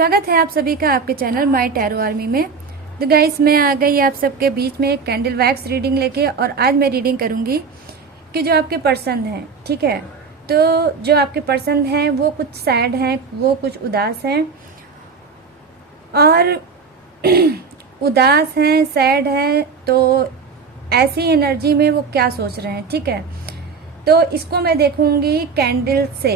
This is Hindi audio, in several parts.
स्वागत है आप सभी का आपके चैनल माय टैरो आर्मी में। तो गाइस मैं आ गई आप सबके बीच में एक कैंडल वैक्स रीडिंग लेके, और आज मैं रीडिंग करूंगी कि जो आपके पर्सन हैं, ठीक है। तो जो आपके पर्सन हैं वो कुछ सैड हैं, वो कुछ उदास हैं, और उदास हैं, सैड हैं, तो ऐसी एनर्जी में वो क्या सोच रहे हैं, ठीक है। तो इसको मैं देखूंगी कैंडल से,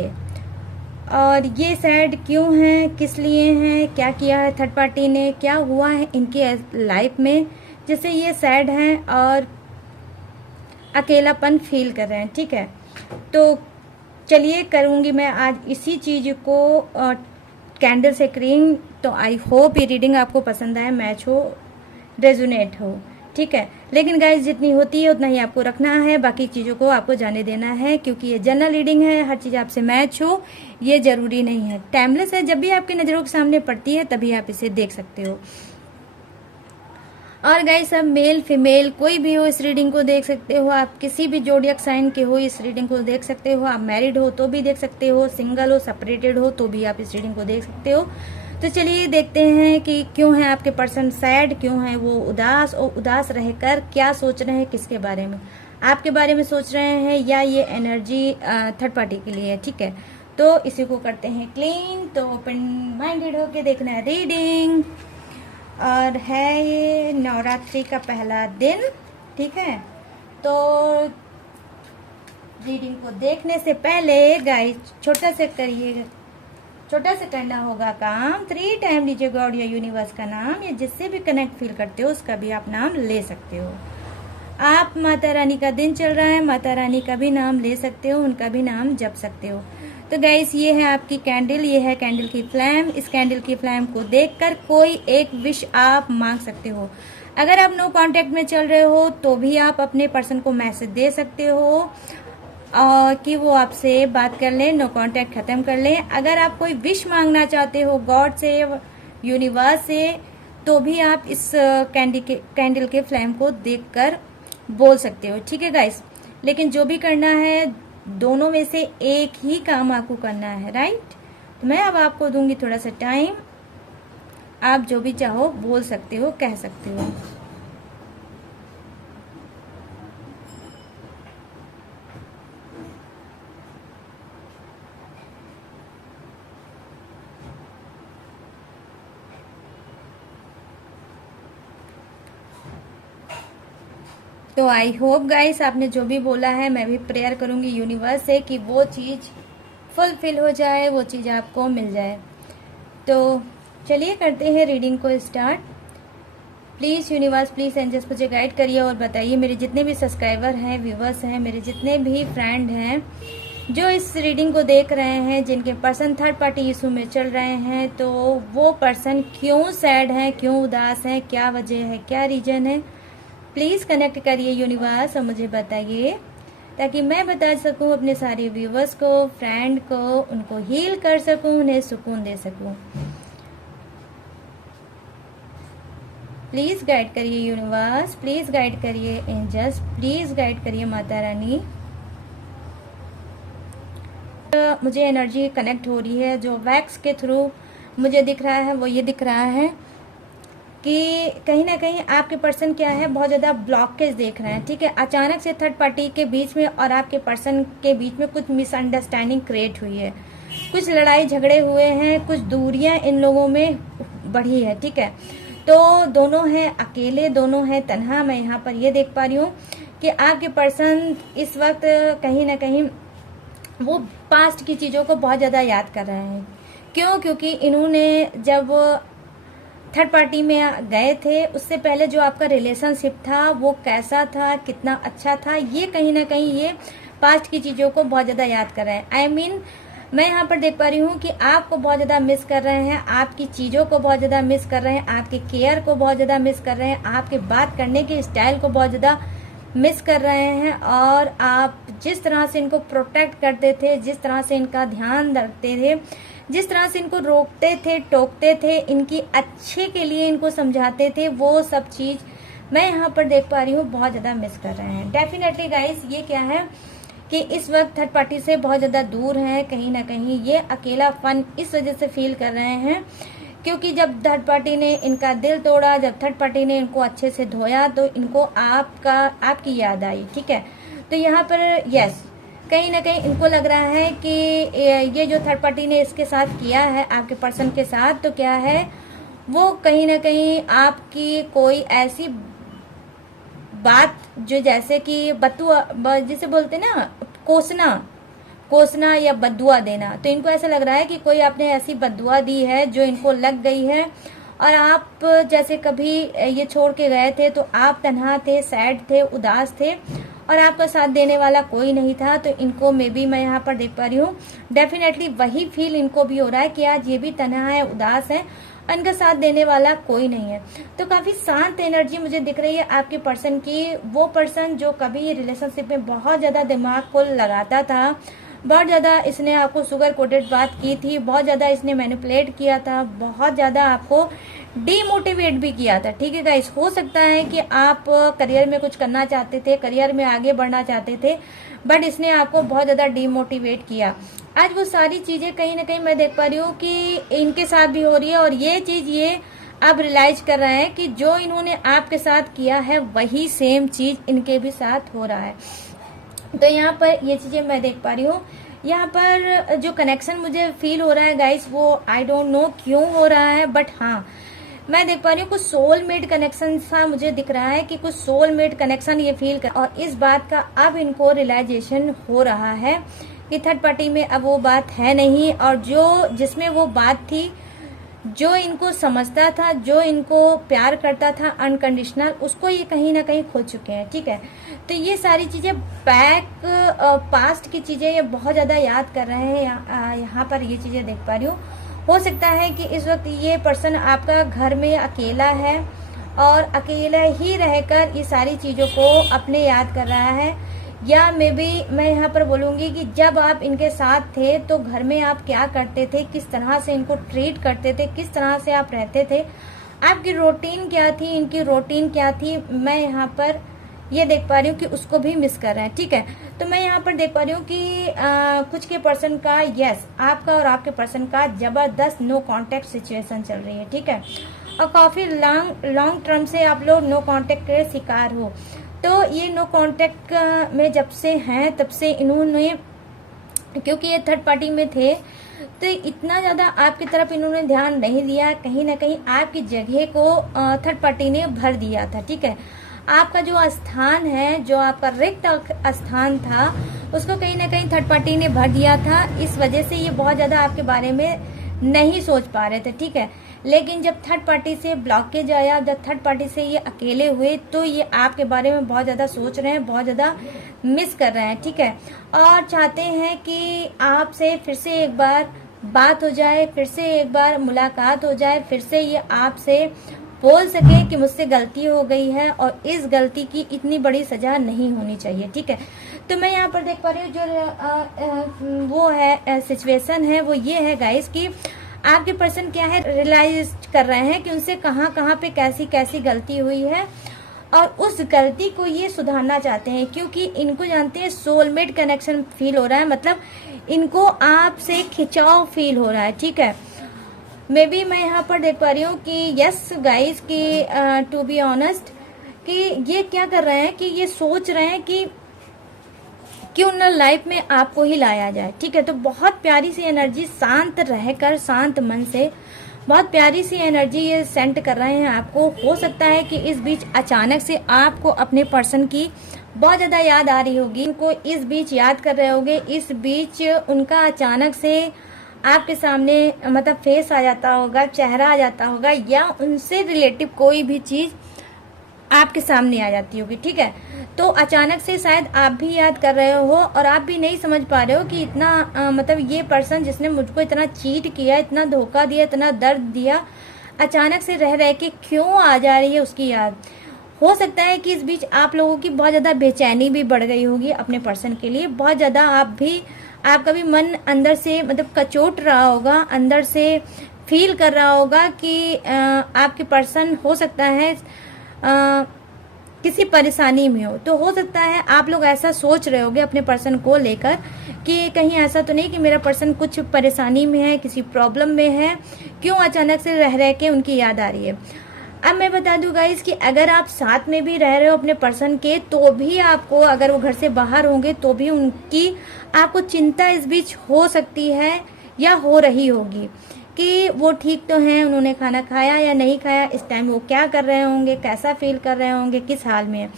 और ये सैड क्यों है, किस लिए हैं, क्या किया है थर्ड पार्टी ने, क्या हुआ है इनकी लाइफ में जिससे ये सैड हैं और अकेलापन फील कर रहे हैं, ठीक है। तो चलिए करूंगी मैं आज इसी चीज को कैंडल से क्रीम। तो आई होप ये रीडिंग आपको पसंद आए, मैच हो, रेजोनेट हो, ठीक है। लेकिन गाइस जितनी होती है उतना ही आपको रखना है, बाकी चीज़ों को आपको जाने देना है, क्योंकि ये जनरल रीडिंग है, हर चीज़ आपसे मैच हो ये जरूरी नहीं है। टाइमलेस है, जब भी आपकी नज़रों के सामने पड़ती है तभी आप इसे देख सकते हो। और गाइस सब मेल फीमेल कोई भी हो इस रीडिंग को देख सकते हो, आप किसी भी जोडियक साइन के हो इस रीडिंग को देख सकते हो, आप मैरिड हो तो भी देख सकते हो, सिंगल हो, सेपरेटेड हो तो भी आप इस रीडिंग को देख सकते हो। तो चलिए देखते हैं कि क्यों है आपके पर्सन सैड, क्यों है वो उदास, और उदास रहकर क्या सोच रहे हैं, किसके बारे में, आपके बारे में सोच रहे हैं या ये एनर्जी थर्ड पार्टी के लिए है, ठीक है। तो इसी को करते हैं क्लीन। तो ओपन माइंडेड होके देखना है रीडिंग, और है ये नवरात्रि का पहला दिन, ठीक है। तो रीडिंग को देखने से पहले गाइस छोटा से करिएगा, छोटा से करना होगा काम, 3 टाइम लीजिए गॉड या यूनिवर्स का नाम, या जिससे भी कनेक्ट फील करते हो उसका भी आप नाम ले सकते हो। आप माता रानी का दिन चल रहा है, माता रानी का भी नाम ले सकते हो, उनका भी नाम जप सकते हो। तो गाइस ये है आपकी कैंडल, ये है कैंडल की फ्लैम। इस कैंडल की फ्लैम को देखकर कोई एक विश आप मांग सकते हो। अगर आप नो कांटेक्ट में चल रहे हो तो भी आप अपने पर्सन को मैसेज दे सकते हो कि वो आपसे बात कर लें, नो कांटेक्ट खत्म कर लें। अगर आप कोई विश मांगना चाहते हो गॉड से, यूनिवर्स से, तो भी आप इस कैंडल के फ्लेम को देखकर बोल सकते हो, ठीक है गाइस। लेकिन जो भी करना है दोनों में से एक ही काम आपको करना है, राइट। तो मैं अब आपको दूंगी थोड़ा सा टाइम, आप जो भी चाहो बोल सकते हो, कह सकते हो। तो आई होप गाइस आपने जो भी बोला है, मैं भी प्रेयर करूंगी यूनिवर्स से कि वो चीज़ फुलफिल हो जाए, वो चीज़ आपको मिल जाए। तो चलिए करते हैं रीडिंग को start. Please universe, please angels मुझे गाइड करिए और बताइए मेरे जितने भी सब्सक्राइबर हैं, व्यूवर्स हैं, मेरे जितने भी फ्रेंड हैं जो इस रीडिंग को देख रहे हैं, जिनके पर्सन थर्ड पार्टी इशू में चल रहे हैं, तो वो पर्सन क्यों सैड हैं, क्यों उदास हैं, क्या वजह है, क्या रीजन है। प्लीज़ कनेक्ट करिए यूनिवर्स और मुझे बताइए, ताकि मैं बता सकूं अपने सारे व्यूवर्स को, फ्रेंड को, उनको हील कर सकूं, उन्हें सुकून दे सकूं। प्लीज़ गाइड करिए यूनिवर्स, प्लीज़ गाइड करिए एंजल्स, प्लीज़ गाइड करिए माता रानी। मुझे एनर्जी कनेक्ट हो रही है, जो वैक्स के थ्रू मुझे दिख रहा है वो ये दिख रहा है कि कहीं ना कहीं आपके पर्सन क्या है, बहुत ज़्यादा ब्लॉकेज देख रहे हैं, ठीक है। अचानक से थर्ड पार्टी के बीच में और आपके पर्सन के बीच में कुछ मिसअंडरस्टैंडिंग क्रिएट हुई है, कुछ लड़ाई झगड़े हुए हैं, कुछ दूरियां इन लोगों में बढ़ी है, ठीक है। तो दोनों हैं अकेले, दोनों हैं तन्हा। मैं यहाँ पर ये देख पा रही हूँ कि आपके पर्सन इस वक्त कहीं ना कहीं वो पास्ट की चीज़ों को बहुत ज़्यादा याद कर रहे हैं। क्यों? क्योंकि इन्होंने जब थर्ड पार्टी में गए थे उससे पहले जो आपका रिलेशनशिप था वो कैसा था, कितना अच्छा था, ये कहीं ना कहीं ये पास्ट की चीज़ों को बहुत ज़्यादा याद कर रहे हैं। आई मीन मैं यहाँ पर देख पा रही हूँ कि आपको बहुत ज़्यादा मिस कर रहे हैं, आपकी चीज़ों को बहुत ज़्यादा मिस कर रहे हैं, आपके केयर को बहुत ज़्यादा मिस कर रहे हैं, आपके बात करने के स्टाइल को बहुत ज़्यादा मिस कर रहे हैं, और आप जिस तरह से इनको प्रोटेक्ट करते थे, जिस तरह से इनका ध्यान रखते थे, जिस तरह से इनको रोकते थे, टोकते थे, इनकी अच्छे के लिए इनको समझाते थे, वो सब चीज़ मैं यहाँ पर देख पा रही हूँ बहुत ज़्यादा मिस कर रहे हैं। डेफिनेटली गाइस ये क्या है कि इस वक्त थर्ड पार्टी से बहुत ज़्यादा दूर है, कहीं ना कहीं ये अकेलापन इस वजह से फील कर रहे हैं क्योंकि जब थर्ड पार्टी ने इनका दिल तोड़ा, जब थर्ड पार्टी ने इनको अच्छे से धोया, तो इनको आपकी याद आई। ठीक है, तो यहाँ पर यस, कहीं ना कहीं इनको लग रहा है कि ये जो थर्ड पार्टी ने इसके साथ किया है आपके पर्सन के साथ, तो क्या है वो कहीं ना कहीं आपकी कोई ऐसी बात जो जैसे कि बतुआ जिसे बोलते ना, कोसना या बद्दुआ देना, तो इनको ऐसा लग रहा है कि कोई आपने ऐसी बद्दुआ दी है जो इनको लग गई है। और आप जैसे कभी ये छोड़ के गए थे तो आप तन्हा थे, सैड थे, उदास थे और आपका साथ देने वाला कोई नहीं था। तो इनको मे बी मैं यहाँ पर देख पा रही हूँ, डेफिनेटली वही फील इनको भी हो रहा है कि आज ये भी तन्हा है, उदास है, इनका साथ देने वाला कोई नहीं है। तो काफी शांत एनर्जी मुझे दिख रही है आपके पर्सन की। वो पर्सन जो कभी रिलेशनशिप में बहुत ज्यादा दिमाग को लगाता था, बहुत ज्यादा इसने आपको शुगर कोटेड बात की थी, बहुत ज्यादा इसने मैनिपुलेट किया था, बहुत ज्यादा आपको डीमोटिवेट भी किया था। ठीक है गाइस, हो सकता है कि आप करियर में कुछ करना चाहते थे, करियर में आगे बढ़ना चाहते थे, बट इसने आपको बहुत ज्यादा डीमोटिवेट किया। आज वो सारी चीजें कहीं ना कहीं मैं देख पा रही हूँ कि इनके साथ भी हो रही है, और ये चीज ये आप रियलाइज कर रहे हैं कि जो इन्होंने आपके साथ किया है वही सेम चीज इनके भी साथ हो रहा है। तो यहाँ पर ये चीजें मैं देख पा रही हूँ। यहाँ पर जो कनेक्शन मुझे फील हो रहा है गाइस, वो आई डोंट नो क्यों हो रहा है, बट हाँ मैं देख पा रही हूँ कुछ सोलमेट कनेक्शन सा मुझे दिख रहा है कि कुछ सोलमेट कनेक्शन ये फील कर, और इस बात का अब इनको रियलाइजेशन हो रहा है कि थर्ड पार्टी में अब वो बात है नहीं, और जो जिसमें वो बात थी, जो इनको समझता था, जो इनको प्यार करता था अनकंडीशनल, उसको ये कहीं ना कहीं खो चुके हैं। ठीक है, तो ये सारी चीजें पास्ट की चीजें ये बहुत ज्यादा याद कर रहे हैं। यहाँ पर ये चीजें देख पा रही हूँ। हो सकता है कि इस वक्त ये पर्सन आपका घर में अकेला है और अकेला ही रहकर ये सारी चीजों को अपने याद कर रहा है, या मे बी मैं यहाँ पर बोलूंगी कि जब आप इनके साथ थे तो घर में आप क्या करते थे, किस तरह से इनको ट्रीट करते थे, किस तरह से आप रहते थे, आपकी रूटीन क्या थी, इनकी रूटीन क्या थी, मैं यहाँ पर ये देख पा रही हूँ कि उसको भी मिस कर रहे हैं। ठीक है, तो मैं यहाँ पर देख पा रही हूँ कि कुछ के पर्सन का, यस, आपका और आपके पर्सन का जबरदस्त नो कांटेक्ट सिचुएशन चल रही है। ठीक है, और काफी लॉन्ग टर्म से आप लोग नो कांटेक्ट के शिकार हो। तो ये नो कांटेक्ट में जब से हैं तब से इन्होंने, क्योंकि ये थर्ड पार्टी में थे, तो इतना ज्यादा आपकी तरफ इन्होंने ध्यान नहीं दिया, कहीं ना कहीं आपकी जगह को थर्ड पार्टी ने भर दिया था। ठीक है, आपका जो स्थान है, जो आपका रिक्त स्थान था, उसको कहीं ना कहीं थर्ड पार्टी ने भर दिया था। इस वजह से ये बहुत ज्यादा आपके बारे में नहीं सोच पा रहे थे। ठीक है, लेकिन जब थर्ड पार्टी से ब्लॉकेज आया, जब थर्ड पार्टी से ये अकेले हुए, तो ये आपके बारे में बहुत ज्यादा सोच रहे हैं, बहुत ज्यादा मिस कर रहे हैं। ठीक है, और चाहते हैं कि आपसे फिर से एक बार बात हो जाए, फिर से एक बार मुलाकात हो जाए, फिर से ये आपसे बोल सके कि मुझसे गलती हो गई है और इस गलती की इतनी बड़ी सजा नहीं होनी चाहिए। ठीक है, तो मैं यहाँ पर देख पा रही हूँ जो वो है सिचुएशन है, वो ये है गाइस कि आपके पर्सन क्या है, रियलाइज कर रहे हैं कि उनसे कहाँ कहाँ पे कैसी कैसी गलती हुई है, और उस गलती को ये सुधारना चाहते हैं, क्योंकि इनको जानते हैं सोलमेट कनेक्शन फील हो रहा है, मतलब इनको आपसे खिंचाव फील हो रहा है। ठीक है, मे बी मैं यहाँ पर देख पा रही हूँ कि यस गाइस कि टू बी ऑनेस्ट कि ये क्या कर रहे हैं कि ये सोच रहे हैं कि क्यों न लाइफ में आपको ही लाया जाए। ठीक है, तो बहुत प्यारी सी एनर्जी, शांत रहकर, शांत मन से बहुत प्यारी सी एनर्जी ये सेंड कर रहे हैं आपको। हो सकता है कि इस बीच अचानक से आपको अपने पर्सन की बहुत ज्यादा याद आ रही होगी, उनको इस बीच याद कर रहे होगे, इस बीच उनका अचानक से आपके सामने मतलब फेस आ जाता होगा, चेहरा आ जाता होगा, या उनसे रिलेटिव कोई भी चीज आपके सामने आ जाती होगी। ठीक है, तो अचानक से शायद आप भी याद कर रहे हो और आप भी नहीं समझ पा रहे हो कि इतना मतलब ये पर्सन जिसने मुझको इतना चीट किया, इतना धोखा दिया, इतना दर्द दिया, अचानक से रह रहे कि क्यों आ जा रही है उसकी याद। हो सकता है कि इस बीच आप लोगों की बहुत ज्यादा बेचैनी भी बढ़ गई होगी अपने पर्सन के लिए, बहुत ज्यादा आपका भी मन अंदर से मतलब कचोट रहा होगा, अंदर से फील कर रहा होगा कि आपके पर्सन हो सकता है किसी परेशानी में हो। तो हो सकता है आप लोग ऐसा सोच रहे होगे अपने पर्सन को लेकर कि कहीं ऐसा तो नहीं कि मेरा पर्सन कुछ परेशानी में है, किसी प्रॉब्लम में है, क्यों अचानक से रह रह के उनकी याद आ रही है। अब मैं बता दूं गाइस कि अगर आप साथ में भी रह रहे हो अपने पर्सन के, तो भी आपको, अगर वो घर से बाहर होंगे तो भी उनकी आपको चिंता इस बीच हो सकती है या हो रही होगी कि वो ठीक तो हैं, उन्होंने खाना खाया या नहीं खाया, इस टाइम वो क्या कर रहे होंगे, कैसा फील कर रहे होंगे, किस हाल में है।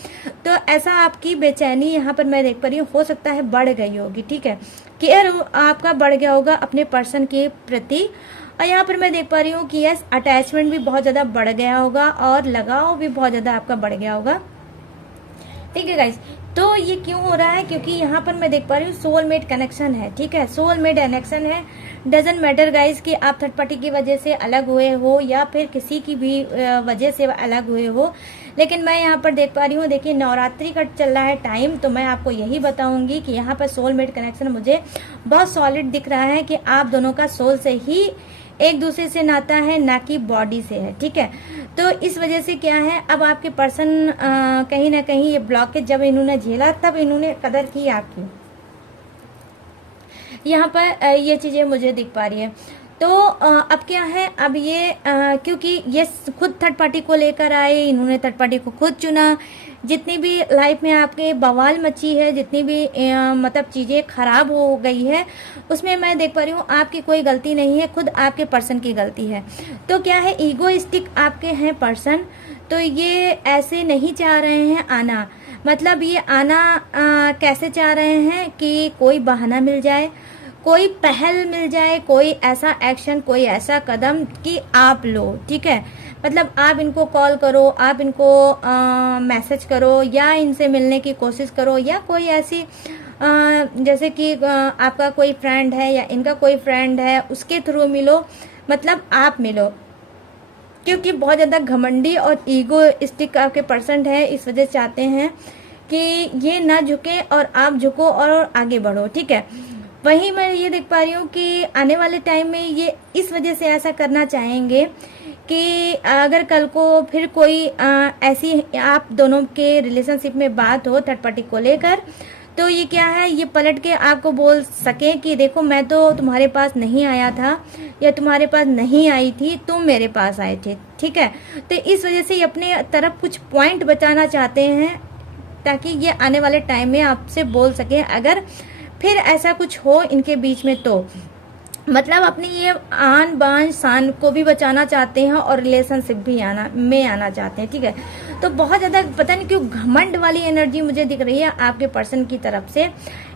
तो ऐसा आपकी बेचैनी यहाँ पर मैं देख पा रही हूँ, हो सकता है बढ़ गई होगी, ठीक है, केयर आपका बढ़ गया होगा अपने पर्सन के प्रति। और यहाँ पर मैं देख पा रही हूँ कि यस, अटैचमेंट भी बहुत ज़्यादा बढ़ गया होगा और लगाव भी बहुत ज़्यादा आपका बढ़ गया होगा, ठीक है गाइस। तो ये क्यों हो रहा है, क्योंकि यहाँ पर मैं देख पा रही हूँ सोलमेट कनेक्शन है, ठीक है, सोलमेट कनेक्शन है। डजंट मैटर गाइस कि आप थर्ड पार्टी की वजह से अलग हुए हो या फिर किसी की भी वजह से अलग हुए हो, लेकिन मैं यहाँ पर देख पा रही हूँ, देखिए नवरात्रि का चल रहा है टाइम, तो मैं आपको यही बताऊंगी कि यहाँ पर सोलमेट कनेक्शन मुझे बहुत सॉलिड दिख रहा है कि आप दोनों का सोल से ही एक दूसरे से नाता है, ना कि बॉडी से है, ठीक है। तो इस वजह से क्या है, अब आपके पर्सन कहीं ना कहीं ये ब्लॉकेज जब इन्होंने झेला तब इन्होंने कदर की आपकी, यहाँ पर ये चीजें मुझे दिख पा रही है। तो अब क्या है, अब ये क्योंकि ये खुद थर्ड पार्टी को लेकर आए, इन्होंने थर्ड पार्टी को खुद चुना, जितनी भी लाइफ में आपके बवाल मची है, जितनी भी मतलब चीजें खराब हो गई है, उसमें मैं देख पा रही हूँ आपकी कोई गलती नहीं है, खुद आपके पर्सन की गलती है। तो क्या है, ईगोइस्टिक आपके हैं पर्सन, तो ये ऐसे नहीं चाह रहे हैं आना, मतलब ये आना कैसे चाह रहे हैं कि कोई बहाना मिल जाए, कोई पहल मिल जाए, कोई ऐसा एक्शन, कोई ऐसा कदम कि आप लो, ठीक है, मतलब आप इनको कॉल करो, आप इनको मैसेज करो या इनसे मिलने की कोशिश करो, या कोई ऐसी जैसे कि आपका कोई फ्रेंड है या इनका कोई फ्रेंड है उसके थ्रू मिलो, मतलब आप मिलो, क्योंकि बहुत ज़्यादा घमंडी और ईगोइस्टिक आपके पर्सन है, इस वजह से चाहते हैं कि ये ना झुके और आप झुको और आगे बढ़ो, ठीक है। वहीं मैं ये देख पा रही हूँ कि आने वाले टाइम में ये इस वजह से ऐसा करना चाहेंगे कि अगर कल को फिर कोई ऐसी आप दोनों के रिलेशनशिप में बात हो थर्ड पार्टी को लेकर, तो ये क्या है, ये पलट के आपको बोल सके कि देखो मैं तो तुम्हारे पास नहीं आया था या तुम्हारे पास नहीं आई थी, तुम मेरे पास आए थे, ठीक है। तो इस वजह से ये अपने तरफ कुछ पॉइंट बचाना चाहते हैं ताकि ये आने वाले टाइम में आपसे बोल सके, अगर फिर ऐसा कुछ हो इनके बीच में, तो मतलब अपनी ये आन बान शान को भी बचाना चाहते हैं और रिलेशनशिप भी आना चाहते हैं, ठीक है। तो बहुत ज़्यादा पता नहीं क्यों घमंड वाली एनर्जी मुझे दिख रही है आपके पर्सन की तरफ से।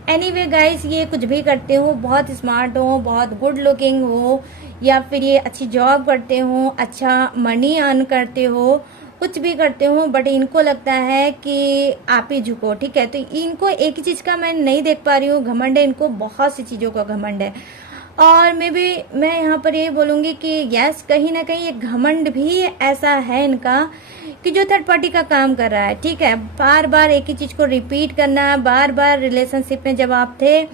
एनीवे गाइस, ये कुछ भी करते हो, बहुत स्मार्ट हो, बहुत गुड लुकिंग हो, या फिर ये अच्छी जॉब करते हो, अच्छा मनी अर्न करते हो, कुछ भी करते हो, बट इनको लगता है कि आप ही झुको, ठीक है। तो इनको एक ही चीज़ का मैं नहीं देख पा रही हूँ घमंड है, इनको बहुत सी चीज़ों का घमंड है। और मैं यहाँ पर ये बोलूँगी कि यस, कहीं ना कहीं ये घमंड भी ऐसा है इनका कि जो थर्ड पार्टी का काम कर रहा है, ठीक है, बार बार एक ही चीज़ को रिपीट करना, बार बार रिलेशनशिप में जब आप थे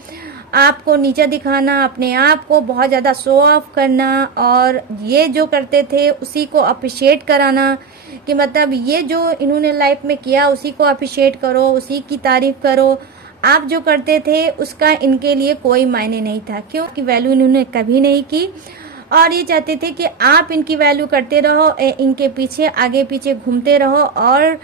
आपको नीचा दिखाना, अपने आप को बहुत ज़्यादा शो ऑफ करना, और ये जो करते थे उसी को अप्रिशिएट कराना कि मतलब ये जो इन्होंने लाइफ में किया उसी को अप्रिशिएट करो, उसी की तारीफ करो, आप जो करते थे उसका इनके लिए कोई मायने नहीं था, क्योंकि वैल्यू इन्होंने कभी नहीं की, और ये चाहते थे कि आप इनकी वैल्यू करते रहो, इनके पीछे आगे पीछे घूमते रहो, और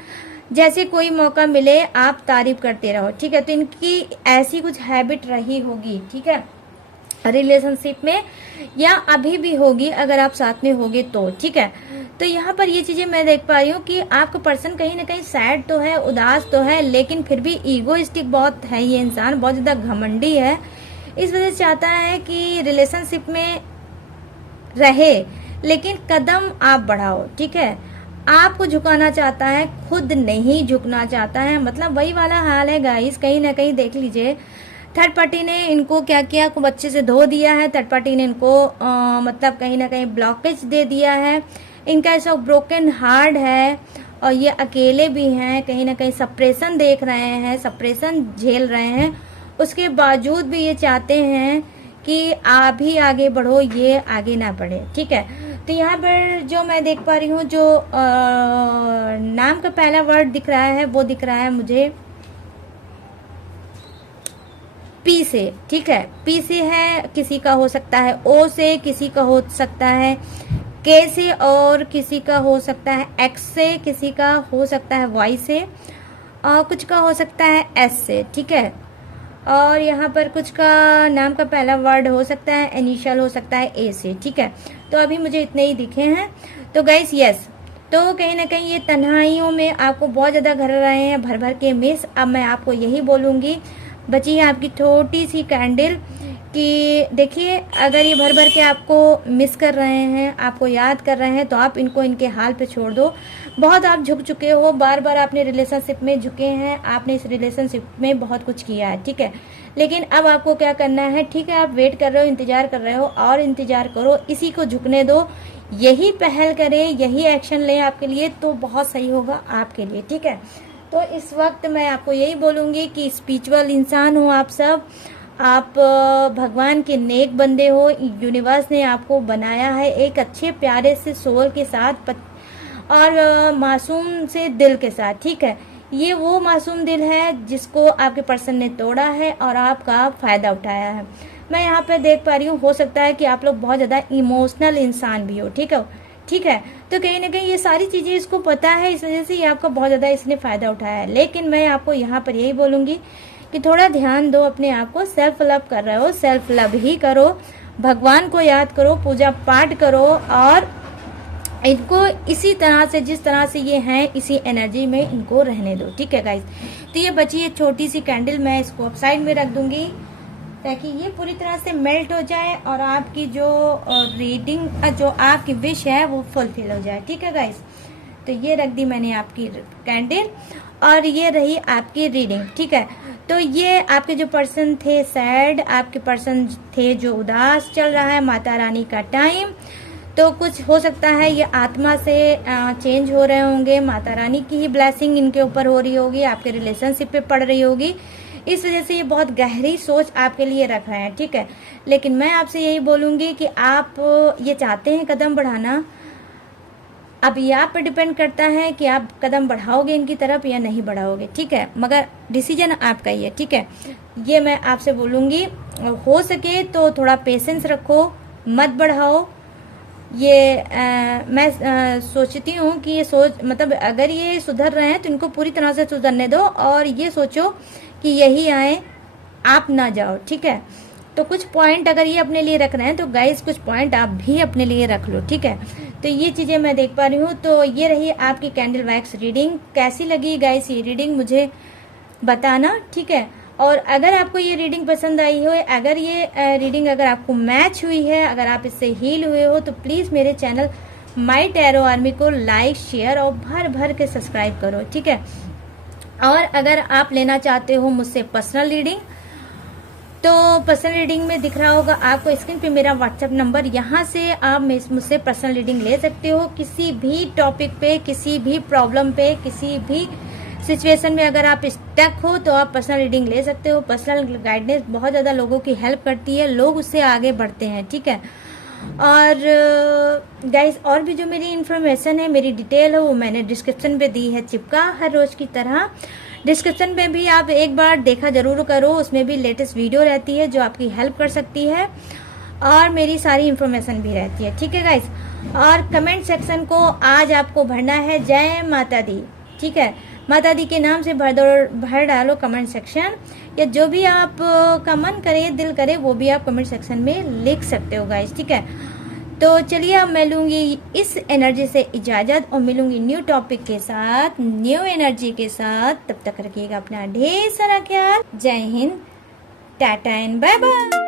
जैसे कोई मौका मिले आप तारीफ करते रहो, ठीक है। तो इनकी ऐसी कुछ हैबिट रही होगी, ठीक है, रिलेशनशिप में, या अभी भी होगी अगर आप साथ में होगे तो, ठीक है। तो यहाँ पर ये चीजें मैं देख पा रही हूँ कि आपका पर्सन कहीं ना कहीं सैड तो है, उदास तो है, लेकिन फिर भी ईगोइस्टिक बहुत है, ये इंसान बहुत ज्यादा घमंडी है, इस वजह से चाहता है कि रिलेशनशिप में रहे, लेकिन कदम आप बढ़ाओ, ठीक है। आपको झुकाना चाहता है, खुद नहीं झुकना चाहता है, मतलब वही वाला हाल है गाइस, कहीं ना कहीं देख लीजिए थर्ड पार्टी ने इनको क्या किया, खूब अच्छे से धो दिया है, थर्ड पार्टी ने इनको मतलब कहीं ना कहीं ब्लॉकेज दे दिया है, इनका ऐसा ब्रोकन हार्ट है, और ये अकेले भी हैं, कहीं ना कहीं सप्रेशन देख रहे हैं, सप्रेशन झेल रहे हैं, उसके बावजूद भी ये चाहते हैं कि आप ही आगे बढ़ो, ये आगे ना बढ़े, ठीक है। तो यहाँ पर जो मैं देख पा रही हूँ, जो नाम का पहला वर्ड दिख रहा है वो दिख रहा है मुझे पी से, ठीक है। पी से है, किसी का हो सकता है ओ से, किसी का हो सकता है के से, और किसी का हो सकता है एक्स से, किसी का हो सकता है वाई से, और कुछ का हो सकता है एस से, ठीक है। और यहाँ पर कुछ का नाम का पहला वर्ड हो सकता है, इनिशियल हो सकता है ए से, ठीक है। तो अभी मुझे इतने ही दिखे हैं। तो गाइस यस, तो कहीं ना कहीं ये तन्हाइयों में आपको बहुत ज़्यादा घर रहे हैं, भर भर के मिस। अब मैं आपको यही बोलूँगी, बची है आपकी छोटी सी कैंडल कि देखिए, अगर ये भर भर के आपको मिस कर रहे हैं, आपको याद कर रहे हैं, तो आप इनको इनके हाल पे छोड़ दो। बहुत आप झुक चुके हो, बार बार आपने रिलेशनशिप में झुके हैं, आपने इस रिलेशनशिप में बहुत कुछ किया है, ठीक है। लेकिन अब आपको क्या करना है, ठीक है, आप वेट कर रहे हो, इंतजार कर रहे हो, और इंतजार करो, इसी को झुकने दो, यही पहल करें, यही एक्शन लें आपके लिए, तो बहुत सही होगा आपके लिए, ठीक है। तो इस वक्त मैं आपको यही बोलूँगी कि स्पिरिचुअल इंसान हो आप सब, आप भगवान के नेक बंदे हो, यूनिवर्स ने आपको बनाया है एक अच्छे प्यारे से सोल के साथ और मासूम से दिल के साथ, ठीक है। ये वो मासूम दिल है जिसको आपके पर्सन ने तोड़ा है और आपका फ़ायदा उठाया है। मैं यहाँ पे देख पा रही हूँ, हो सकता है कि आप लोग बहुत ज़्यादा इमोशनल इंसान भी हो, ठीक है, ठीक है। तो कहीं ना कहीं ये सारी चीज़ें इसको पता है, इस वजह से ये आपका बहुत ज़्यादा इसने फ़ायदा उठाया है। लेकिन मैं आपको यहाँ पर यही बोलूँगी कि थोड़ा ध्यान दो अपने आप को, सेल्फ लव कर रहे हो, सेल्फ लव ही करो, भगवान को याद करो, पूजा पाठ करो, और इनको इसी तरह से, जिस तरह से ये हैं, इसी एनर्जी में इनको रहने दो, ठीक है गाइस। तो ये बची है छोटी सी कैंडल, मैं इसको अप साइड में रख दूंगी ताकि ये पूरी तरह से मेल्ट हो जाए और आपकी जो रीडिंग, जो आपकी विश है वो फुलफिल हो जाए, ठीक है गाइस। तो ये रख दी मैंने आपकी कैंडल, और ये रही आपकी रीडिंग, ठीक है। तो ये आपके जो पर्सन थे सैड, आपके पर्सन थे जो उदास चल रहा है, माता रानी का टाइम, तो कुछ हो सकता है ये आत्मा से चेंज हो रहे होंगे, माता रानी की ही ब्लेसिंग इनके ऊपर हो रही होगी, आपके रिलेशनशिप पे पड़ रही होगी, इस वजह से ये बहुत गहरी सोच आपके लिए रख रहे हैं, ठीक है। लेकिन मैं आपसे यही बोलूँगी कि आप ये चाहते हैं कदम बढ़ाना, अब ये आप पर डिपेंड करता है कि आप कदम बढ़ाओगे इनकी तरफ या नहीं बढ़ाओगे, ठीक है। मगर डिसीजन आपका ही है, ठीक है। ये मैं आपसे बोलूँगी, हो सके तो थोड़ा पेशेंस रखो, मत बढ़ाओ। ये मैं सोचती हूँ कि ये सोच, मतलब अगर ये सुधर रहे हैं तो इनको पूरी तरह से सुधरने दो, और ये सोचो कि यही आए, आप ना जाओ, ठीक है। तो कुछ पॉइंट अगर ये अपने लिए रख रहे हैं तो गाइस कुछ पॉइंट आप भी अपने लिए रख लो, ठीक है। तो ये चीज़ें मैं देख पा रही हूँ। तो ये रही आपकी कैंडल वैक्स रीडिंग। कैसी लगी गाइस ये रीडिंग मुझे बताना, ठीक है। और अगर आपको ये रीडिंग पसंद आई हो, अगर ये रीडिंग अगर आपको मैच हुई है, अगर आप इससे हील हुए हो, तो प्लीज़ मेरे चैनल माई टैरो आर्मी को लाइक, शेयर और भर भर के सब्सक्राइब करो, ठीक है। और अगर आप लेना चाहते हो मुझसे पर्सनल रीडिंग, तो पर्सनल रीडिंग में दिख रहा होगा आपको स्क्रीन पे मेरा व्हाट्सएप नंबर, यहाँ से आप मुझसे पर्सनल रीडिंग ले सकते हो। किसी भी टॉपिक पे, किसी भी प्रॉब्लम पे, किसी भी सिचुएशन में अगर आप स्टक हो तो आप पर्सनल रीडिंग ले सकते हो। पर्सनल गाइडेंस बहुत ज़्यादा लोगों की हेल्प करती है, लोग उससे आगे बढ़ते हैं, ठीक है। और गाइस, और भी जो मेरी इन्फॉर्मेशन है, मेरी डिटेल है, वो मैंने डिस्क्रिप्शन पे दी है चिपका, हर रोज़ की तरह। डिस्क्रिप्शन पे भी आप एक बार देखा जरूर करो, उसमें भी लेटेस्ट वीडियो रहती है जो आपकी हेल्प कर सकती है, और मेरी सारी इन्फॉर्मेशन भी रहती है, ठीक है गाइस। और कमेंट सेक्शन को आज आपको भरना है जय माता दी, ठीक है। माता दी के नाम से भर डालो कमेंट सेक्शन, या जो भी आप का मन करे, दिल करे, वो भी आप कमेंट सेक्शन में लिख सकते हो गाइस, ठीक है। तो चलिए अब मैं लूँगी इस एनर्जी से इजाज़त और मिलूंगी न्यू टॉपिक के साथ, न्यू एनर्जी के साथ। तब तक रखिएगा अपना ढेर सारा ख्याल। जय हिंद, टाटा एंड बाय बाय।